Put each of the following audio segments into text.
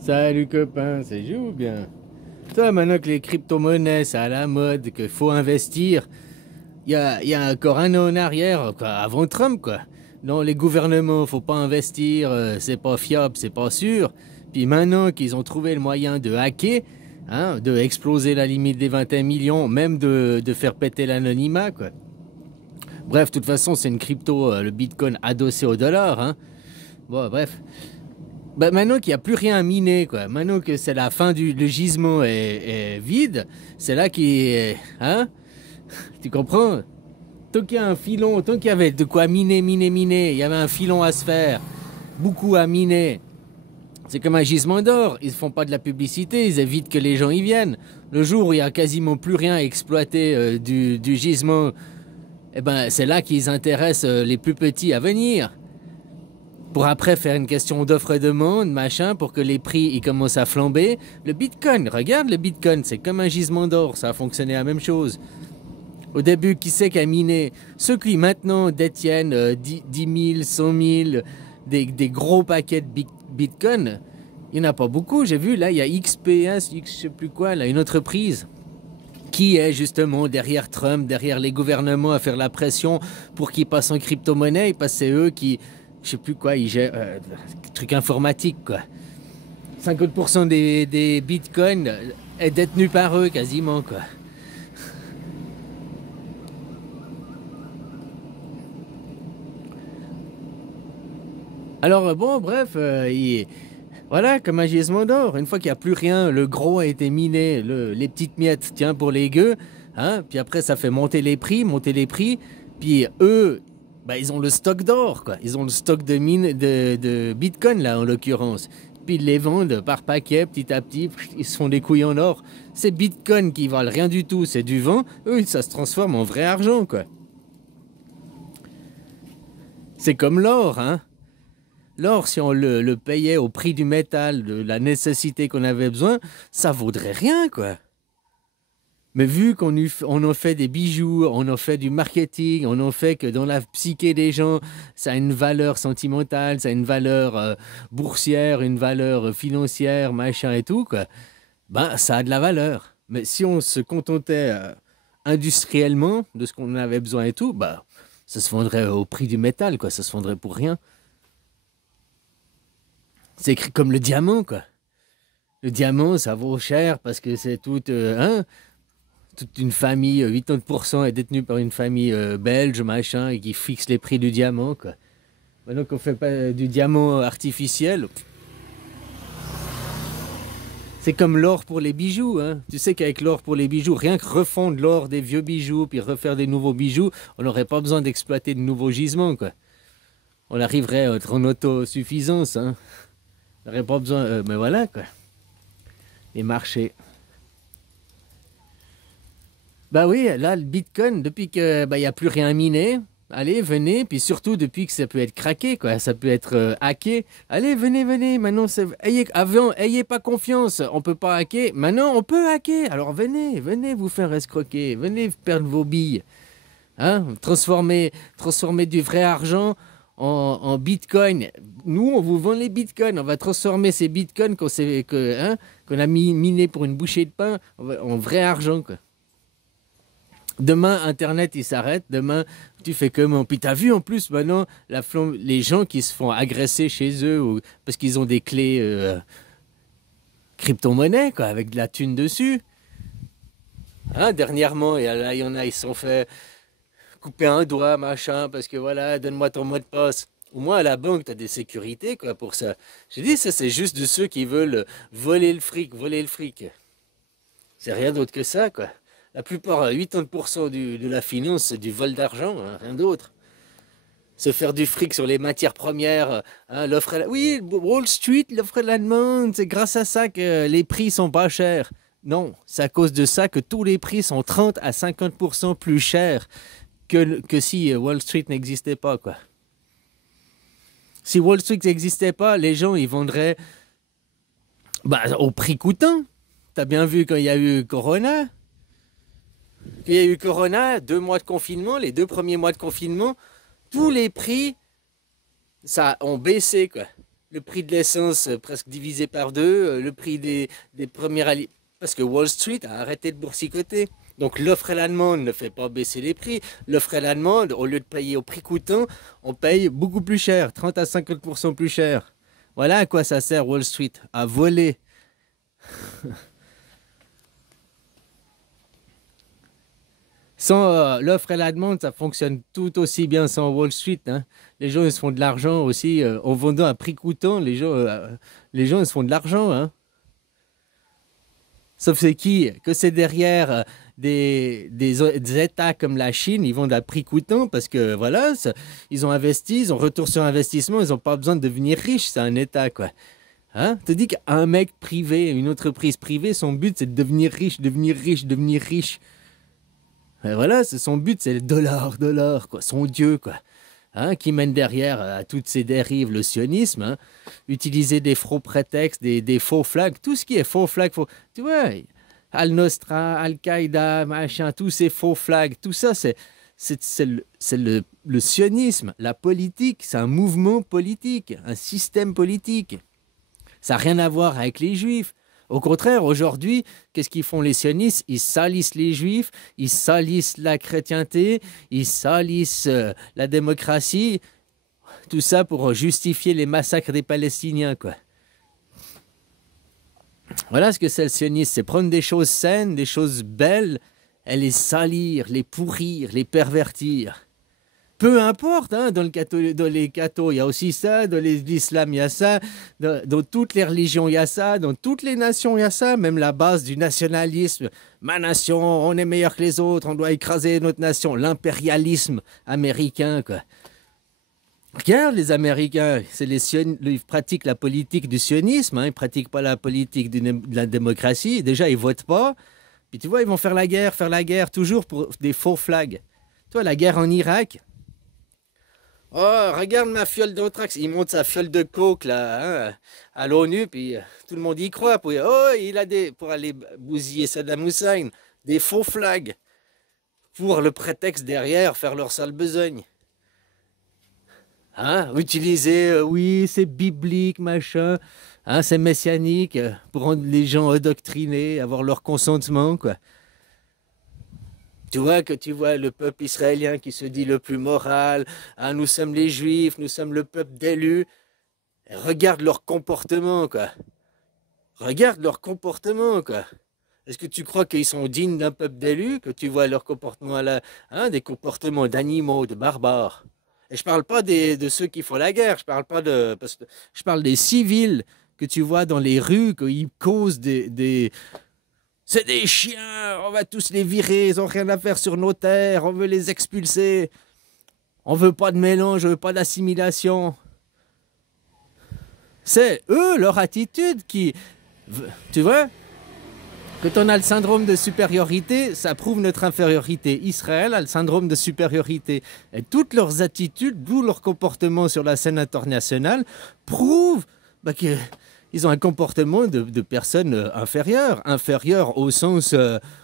Salut copain, c'est Jou bien. Toi, maintenant que les crypto-monnaies, c'est à la mode, qu'il faut investir, il y a encore un an en arrière, quoi, avant Trump, quoi. Non, les gouvernements, faut pas investir, c'est pas fiable, c'est pas sûr. Puis maintenant qu'ils ont trouvé le moyen de hacker, hein, de exploser la limite des 21 millions, même de faire péter l'anonymat, quoi. Bref, de toute façon, c'est une crypto, le Bitcoin adossé au dollar, hein. Bon, bref. Bah, maintenant qu'il n'y a plus rien à miner, quoi. Maintenant que c'est la fin du le gisement est vide, c'est là qui est, hein? Tu comprends? Tant qu'il y a un filon, tant qu'il y avait de quoi miner, il y avait un filon à se faire, beaucoup à miner. C'est comme un gisement d'or. Ils ne font pas de la publicité, ils évitent que les gens y viennent. Le jour où il y a quasiment plus rien à exploiter du gisement, eh ben c'est là qu'ils intéressent les plus petits à venir. Pour après faire une question d'offre et demande, machin, pour que les prix ils commencent à flamber. Le Bitcoin, regarde le Bitcoin, c'est comme un gisement d'or, ça a fonctionné la même chose. Au début, qui c'est qui a miné? Ceux qui maintenant détiennent 10 000, 100 000, des gros paquets de Bitcoin, il n'y en a pas beaucoup. J'ai vu, là, il y a XPS, X, je sais plus quoi, là, une entreprise qui est justement derrière Trump, derrière les gouvernements à faire la pression pour qu'ils passent en crypto-monnaie, parce que c'est eux qui, je sais plus quoi, ils gèrent trucs informatiques, quoi. 50% des bitcoins est détenu par eux, quasiment, quoi. Alors, bon, bref, voilà, comme un gisement d'or. Une fois qu'il n'y a plus rien, le gros a été miné, les petites miettes, tiens, pour les gueux, hein, puis après, ça fait monter les prix, puis eux, bah, ils ont le stock d'or, quoi. Ils ont le stock de mine, de bitcoin, là, en l'occurrence. Puis ils les vendent par paquet, petit à petit, ils se font des couilles en or. Ces bitcoins qui valent rien du tout, c'est du vent, eux, ça se transforme en vrai argent, quoi. C'est comme l'or, hein. L'or, si on le payait au prix du métal, de la nécessité qu'on avait besoin, ça vaudrait rien, quoi. Mais vu on en fait des bijoux, on en fait du marketing, on en fait que dans la psyché des gens, ça a une valeur sentimentale, ça a une valeur boursière, une valeur financière, machin et tout, quoi. Ben, ça a de la valeur. Mais si on se contentait industriellement de ce qu'on avait besoin et tout, bah, ça se vendrait au prix du métal, quoi. Ça se vendrait pour rien. C'est écrit comme le diamant, quoi. Le diamant, ça vaut cher parce que c'est hein, toute une famille, 80% est détenue par une famille belge, machin, et qui fixe les prix du diamant, quoi. Maintenant qu'on fait pas du diamant artificiel, c'est comme l'or pour les bijoux, hein. Tu sais qu'avec l'or pour les bijoux, rien que refondre l'or des vieux bijoux, puis refaire des nouveaux bijoux, on n'aurait pas besoin d'exploiter de nouveaux gisements, quoi. On arriverait à être en autosuffisance, hein. On n'aurait pas besoin, mais voilà, quoi. Les marchés. Bah oui, là, le Bitcoin, depuis que bah, y a plus rien à miner, allez, venez, puis surtout depuis que ça peut être craqué, quoi, ça peut être hacké. Allez, venez, maintenant, ayez pas confiance, on peut pas hacker. Maintenant, on peut hacker, alors venez vous faire escroquer, venez perdre vos billes, hein, transformer du vrai argent en Bitcoin. Nous, on vous vend les Bitcoins, on va transformer ces Bitcoins qu'on a miné pour une bouchée de pain en vrai argent, quoi. Demain, Internet, il s'arrête. Demain, tu fais comment? Puis t'as vu en plus maintenant les gens qui se font agresser chez eux parce qu'ils ont des clés crypto-monnaie, quoi, avec de la thune dessus. Hein, dernièrement, il y en a, ils se sont fait couper un doigt, machin, parce que voilà, donne-moi ton mot de passe. Au moins, à la banque, tu as des sécurités, quoi, pour ça. J'ai dit, ça, c'est juste de ceux qui veulent voler le fric, voler le fric. C'est rien d'autre que ça, quoi. La plupart, 80% de la finance, c'est du vol d'argent, hein, rien d'autre. Se faire du fric sur les matières premières, hein, oui, Wall Street, l'offre et la demande, c'est grâce à ça que les prix sont pas chers. Non, c'est à cause de ça que tous les prix sont 30 à 50% plus chers que si Wall Street n'existait pas, quoi. Si Wall Street n'existait pas, les gens, ils vendraient bah, au prix coûtant. T'as bien vu quand il y a eu Corona? Il y a eu Corona, 2 mois de confinement, les 2 premiers mois de confinement, tous les prix ça ont baissé, quoi. Le prix de l'essence presque divisé par deux, le prix des premières parce que Wall Street a arrêté de boursicoter. Donc l'offre et la demande ne fait pas baisser les prix. L'offre et la demande, au lieu de payer au prix coûtant, on paye beaucoup plus cher, 30 à 50% plus cher. Voilà à quoi ça sert Wall Street, à voler. Sans l'offre et la demande, ça fonctionne tout aussi bien sans Wall Street, hein. Les gens, ils se font de l'argent aussi en vendant à prix coûtant. Les gens, ils se font de l'argent, hein. Sauf c'est qui? Que c'est derrière des États comme la Chine, ils vendent à prix coûtant parce que voilà, ils ont investi, ils ont retour sur investissement, ils n'ont pas besoin de devenir riches, c'est un État, quoi. Hein? Tu dis qu'un mec privé, une entreprise privée, son but c'est de devenir riche, devenir riche, devenir riche. Et voilà, c'est son but, c'est le dollar, dollar, quoi, son dieu, quoi. Hein, qui mène derrière à toutes ces dérives le sionisme, hein, utiliser des faux prétextes, des faux flags, tout ce qui est faux flag, faux, tu vois, Al-Nostra, Al-Qaïda, machin, tous ces faux flags, tout ça, c'est le sionisme, la politique, c'est un mouvement politique, un système politique. Ça n'a rien à voir avec les juifs. Au contraire, aujourd'hui, qu'est-ce qu'ils font les sionistes? Ils salissent les juifs, ils salissent la chrétienté, ils salissent la démocratie, tout ça pour justifier les massacres des Palestiniens, quoi. Voilà ce que c'est le sionisme, c'est prendre des choses saines, des choses belles, et les salir, les pourrir, les pervertir. Peu importe, hein, dans les cathos, il y a aussi ça, dans l'islam, il y a ça, dans toutes les religions, il y a ça, dans toutes les nations, il y a ça, même la base du nationalisme. Ma nation, on est meilleur que les autres, on doit écraser notre nation. L'impérialisme américain, quoi. Regarde les Américains, ils pratiquent la politique du sionisme, hein, ils ne pratiquent pas la politique de la démocratie. Déjà, ils ne votent pas. Puis tu vois, ils vont faire la guerre, toujours pour des faux flags. Toi, la guerre en Irak. Oh, regarde ma fiole d'anthrax. Il monte sa fiole de coke là, hein, à l'ONU, puis tout le monde y croit. Puis, oh, il a pour aller bousiller Saddam Hussein, des faux flags pour le prétexte derrière faire leur sale besogne. Hein, utiliser, oui, c'est biblique, machin, hein, c'est messianique, pour rendre les gens endoctrinés, avoir leur consentement, quoi. Tu vois le peuple israélien qui se dit le plus moral, hein, nous sommes les juifs, nous sommes le peuple d'élus. Regarde leur comportement, quoi. Regarde leur comportement, quoi. Est-ce que tu crois qu'ils sont dignes d'un peuple d'élus, que tu vois leur comportement à hein, des comportements d'animaux, de barbares? Et je parle pas de ceux qui font la guerre, je parle pas parce que je parle des civils que tu vois dans les rues, qu'ils causent c'est des chiens, on va tous les virer, ils ont rien à faire sur nos terres, on veut les expulser. On veut pas de mélange, on veut pas d'assimilation. C'est eux, leur attitude qui... Tu vois? Quand on a le syndrome de supériorité, ça prouve notre infériorité. Israël a le syndrome de supériorité. Et toutes leurs attitudes, d'où leur comportement sur la scène internationale, prouvent qu'ils ont un comportement de personnes inférieures. Inférieures au sens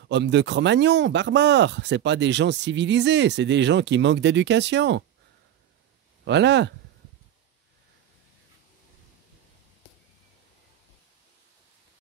homme de Cro-Magnon, barbare. Ce pas des gens civilisés, c'est des gens qui manquent d'éducation. Voilà.